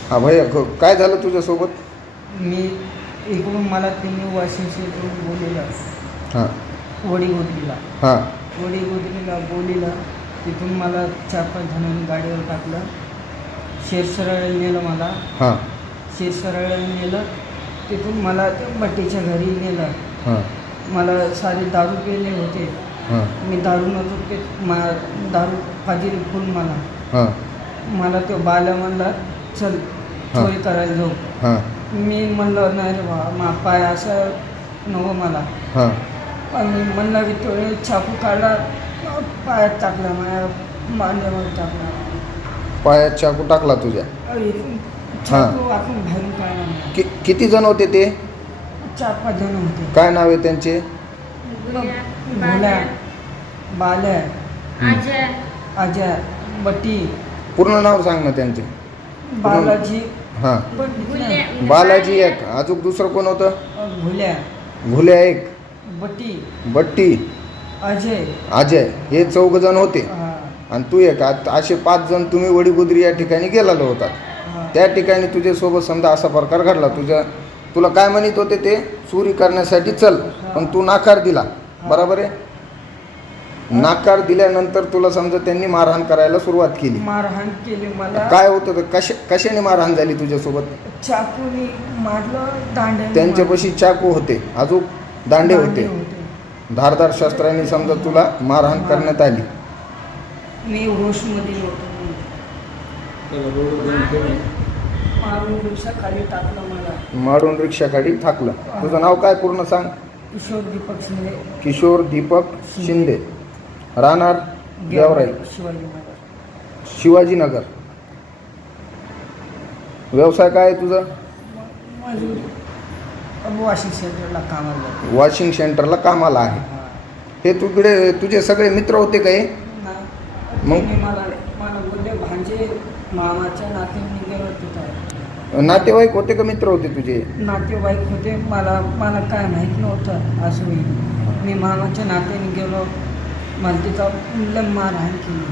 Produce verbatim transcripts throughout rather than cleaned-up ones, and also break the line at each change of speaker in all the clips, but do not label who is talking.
हा भैया क- काय झालं तुझ्यासोबत?
मी इकडून मला त्यांनी वाशिमशी इकडून बोललेलं
हां
वडीगोदरीला
हां
वडीगोदरीला बोलीला तिथून मला चार पाच जणांनी गाडीवर टाकलं. शेरसरळ्याला नेलं मला.
हां
शेरसरळ्याला नेलं तिथून मला ते बट्टीच्या घरी नेलं.
हां
मला सारे दारू पेले होते.
हां
मी दारू नव्हतो ते मा दारू फाजील फुल मला
हां
मला तो बाल्या म्हणला चल
हां.
चोरी करायला जाऊ.
हां
मी म्हणलं नाही रे बा मा पाय असं नको मला.
हां
आणि म्हणलं की तो चाकू काढला पायात टाकला माझ्या मांड्यामध्ये टाकला.
पायात चाकू टाकला तुझ्या?
अरे, चाकू आपण बाहेरून काढला नाही.
कि किती जण होते ते?
चार पाच जण होते.
काय नाव आहे त्यांचे?
भोल्या बाल्या
अजय
अजय बट्टी
पूर्ण नाव सांग ना त्यांचे.
बालाजी
हां
गुल्ले
बालाजी एक, अजून दुसरं कोण होतं?
भोल्या
घुल्या एक,
बट्टी
बट्टी,
अजय
अजय, हे चौघ जण होते
हा,
आणि तू एक. आ- असे पाच जण तुम्ही वडीगोदरी या ठिकाणी गेलेलो होता.
हा.
त्या ठिकाणी तुझ्यासोबत समजा असा प्रकार घडला. तुझ्या तुला काय म्हणत होते ते? चोरी करण्यासाठी चल, पण तू नाकार दिला, बरोबर आहे? नाकार दिल्यानंतर तुला समजा त्यांनी मारहाण करायला सुरुवात केली.
मारहाण केली मला.
काय होतं ते? कशा कशाने मारहाण झाली तुझ्यासोबत?
चाकूनी मारलं दांड्या.
त्यांच्यापाशी चाकू होते, अजून दांडे होते, धारदार शस्त्रांनी समजा तुला मारहाण करण्यात आली.
मी होशमध्ये होतो. मारून रिक्षा खाली टाकलं मला.
मारून रिक्षा गाडी टाकलं. तुझं नाव काय पूर्ण सांग?
किशोर दीपक शिंदे.
किशोर दीपक शिंदे, राहणार गेवराई,
शिवाजीनगर.
शिवाजीनगर. व्यवसाय काय आहे तुझा?
मजुरी. वाशिंग सेंटरला कामाला जातो.
वॉशिंग सेंटरला कामाला आहे.
हा.
हे तुकडे तुझे सगळे मित्र होते का हे?
ना-
मग?
त्यांनी मला मला बोलले भांजे मामाच्या नात्याने गेलो तिथं.
नातेवाईक होते का मित्र होते तुझे?
नातेवाईक होते. मला मला काय माहीत नव्हतं असं होईल. मी मामाच्या नात्याने गेलो. मला तिथं लय मारहाण केली.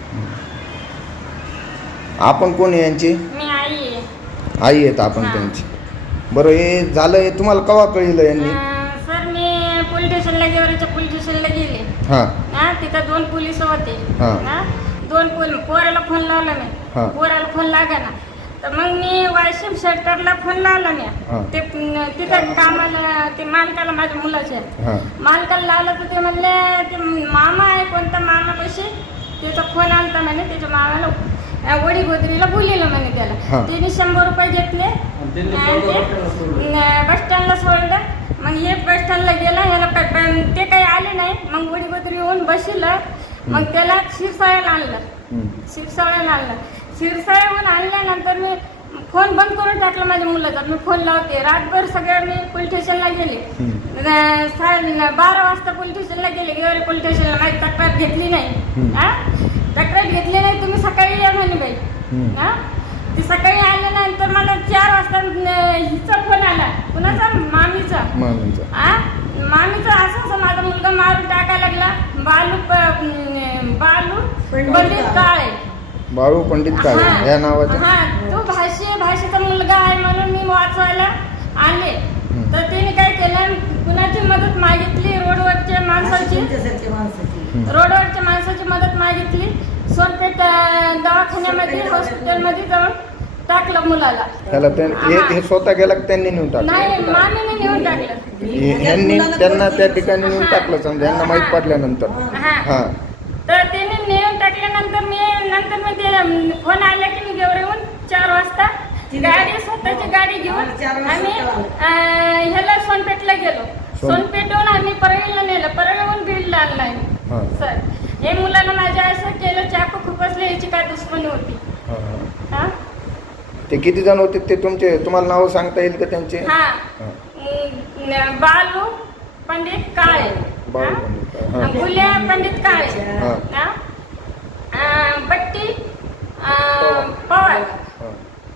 आपण कोण आहे यांचे?
मी आई आहे.
आई आहेत आपण
हां.
त्यांची. बरं, हे झालं हे तुम्हाला केव्हा कळलं यांनी?
अं, सर मी पोलीस स्टेशनला गेवराच्या पोलीस स्टेशनला गेले.
हां
हा तिथं दोन पोलीस होते.
हा.
हा दोन पोल पोराला फोन लावला
हा.
मी. पोराला फोन लागा ना तर मग मी वाशिम सेंटरला फोन लावला मी.
हा.
ते तिथं कामाला ते मालकाला माझ्या मुलाचे
हां
मालकाला लावलं तर ते म्हणले ते मामा आहे कोणता मामा पैसे त्याचा फोन आलता म्हणे त्याच्या मामाला अं, वडीगोदरीला बोललेलं म्हणे
हा.
त्याला. त्यांनी शंभर रुपये घेतले आणि ते बस स्टँडला सोडलं. मग हे बस स्टँडला गेला ह्याला काय पण ते काही आले नाही. मग वडीगोदरी येऊन बसलं. मग त्याला शिरसाळ्याला आणलं.
हम्म.
शिरसाळ्याला आणलं. शिरसाळ्याहून आणल्यानंतर मी फोन बंद करून टाकला माझ्या मुलाचा. मी फोन लावते रातभर. सगळ्या मी पोलीस स्टेशनला गेले.
हम्म.
अं, सा- बारा वाजता पोलीस स्टेशनला गेले. गेवरे पोलीस स्टेशनला माझी तक्रार घेतली नाही.
हम्म.
हा तक्रार घेतली नाही. तुम्ही सकाळी या म्हणे बाई.
हम्म.
हा ती सकाळी आल्यानंतर मला चार वाजता अं, हिचा फोन आला. कुणाचा? मामीचा.
मामीचा.
आ मामीचा असं माझा मुलगा मारून टाकायला लागला. बालू प- अं, बालू पंडित काळे.
बाळू पंडित काळे
हा.
या नावाचा?
हा तो भाषे भाषेचा मुलगा आहे म्हणून मी वाचवायला आले.
हम्म.
तर त्याने काय केलं कुणाची मदत मागितली रोडवरच्या माणसाची.
हम्म.
रोडवरच्या माणसाची मदत मागितली. सोनपेठ अं, दवाखान्यामध्ये हॉस्पिटलमध्ये जाऊन टाकलं मुलाला.
त्याला त्यां- हे हे स्वतः गेला का त्यांनी नेऊन टाकलं?
नाही मामीने नेऊन टाकलं.
हे- यांनी त्यांना त्या ठिकाणी नेऊन टाकलं समजा यांना माहीत पडल्यानंतर.
हा
हां
तर त्याने नेऊन टाकल्यानंतर मी नंतर मी ते फोन आला की मी गेवरेहून चार वाजता गाडी स्वतःची गाडी घेऊन आम्ही अं, ह्याला सोनपेठला गेलो.
सोन-
सोनपेठहून आम्ही परळीला नेलं. परळीहून बीडला आणलाय
हां
सर. हे मुलाला माझ्या असं केलं चाकू खुपसले. याची काय दुश्मनी होती.
हां.
हा
ते किती जण होते ते तुमचे? तुम्हाला नाव सांगता येईल का त्यांचे?
हा
हां.
अं, बालू पंडित काळे.
बाळू
हा?
पंडित काळे. हां.
गुल्या पंडित काळे.
हां.
हा? अं, बट्टी अं, पवार.
हां.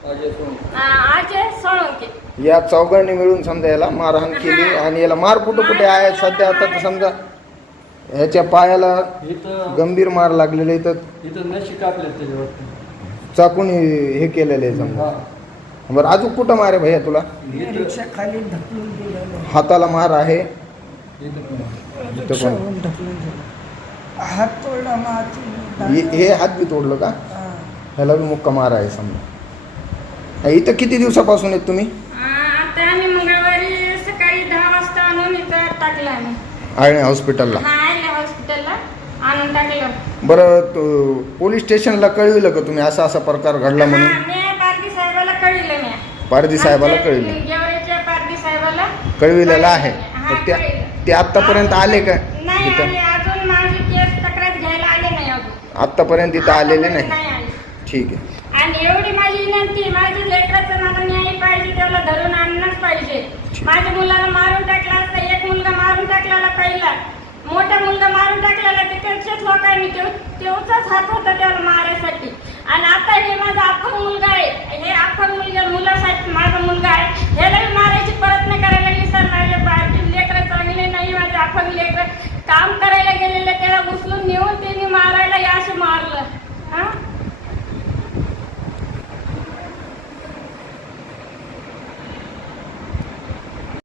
अं, अजय सोळंके.
या चौघांनी मिळून समजा याला मारहाण केली आणि याला मार कुठं कुठे आहे सध्या? आता तर समजा ह्याच्या पायाला
इथं
गंभीर मार लागलेले, तर
इथं नशी कापल्यात त्याच्यावर.
चाकून हे केलेले आहे समजा.
हा.
बरं अजून कुठं मार आहे भैया तुला?
रिक्षा खाली ढकलून दिलेलं,
हाताला मार आहे,
रिक्षावरून ढकलून दिलं, हात तोडला माझी.
हे हे हात बी तोडलं का?
हा.
ह्याला बी मुक्का मार आहे समजा. इथं किती दिवसापासून आहेत तुम्ही?
आता आम्ही मंगळवारी सकाळी दहा वाजता आणून इथं टाकलं आम्ही.
आळणे हॉस्पिटलला.
हा आल्या हॉस्पिटलला आणून टाकलं.
बरं तो पोलीस स्टेशनला कळविलं का तुम्ही असा असा प्रकार घडला म्हणून?
हा, मी पारधी साहेबाला कळविलं मी.
पारधी साहेबाला कळविलं?
गेवराईच्या पारधी साहेबाला
कळविलेलं आहे.
हा,
तर त्या
कळविलं.
ते आत्तापर्यंत आले का
नाही
इथं?
आले अजून, माझी केस तक्रार घ्यायला आले नाही अजून.
आत्तापर्यंत इथं आलेले नाही?
नाही आले.
ठीक आहे.
आणि एवढी माझी विनंती, माझ्या लेकराचं मला न्याय पाहिजे, त्याला धरून आणणंच पाहिजे. माझ्या मुलाला मारून टाकला असता, एक मुलगा मारून टाकलेला पहिला, मोठा मुलगा मारून टाकलेला, तिकडच्याच लोकांनी तेवचाच हात होता त्याला मारायसाठी. आणि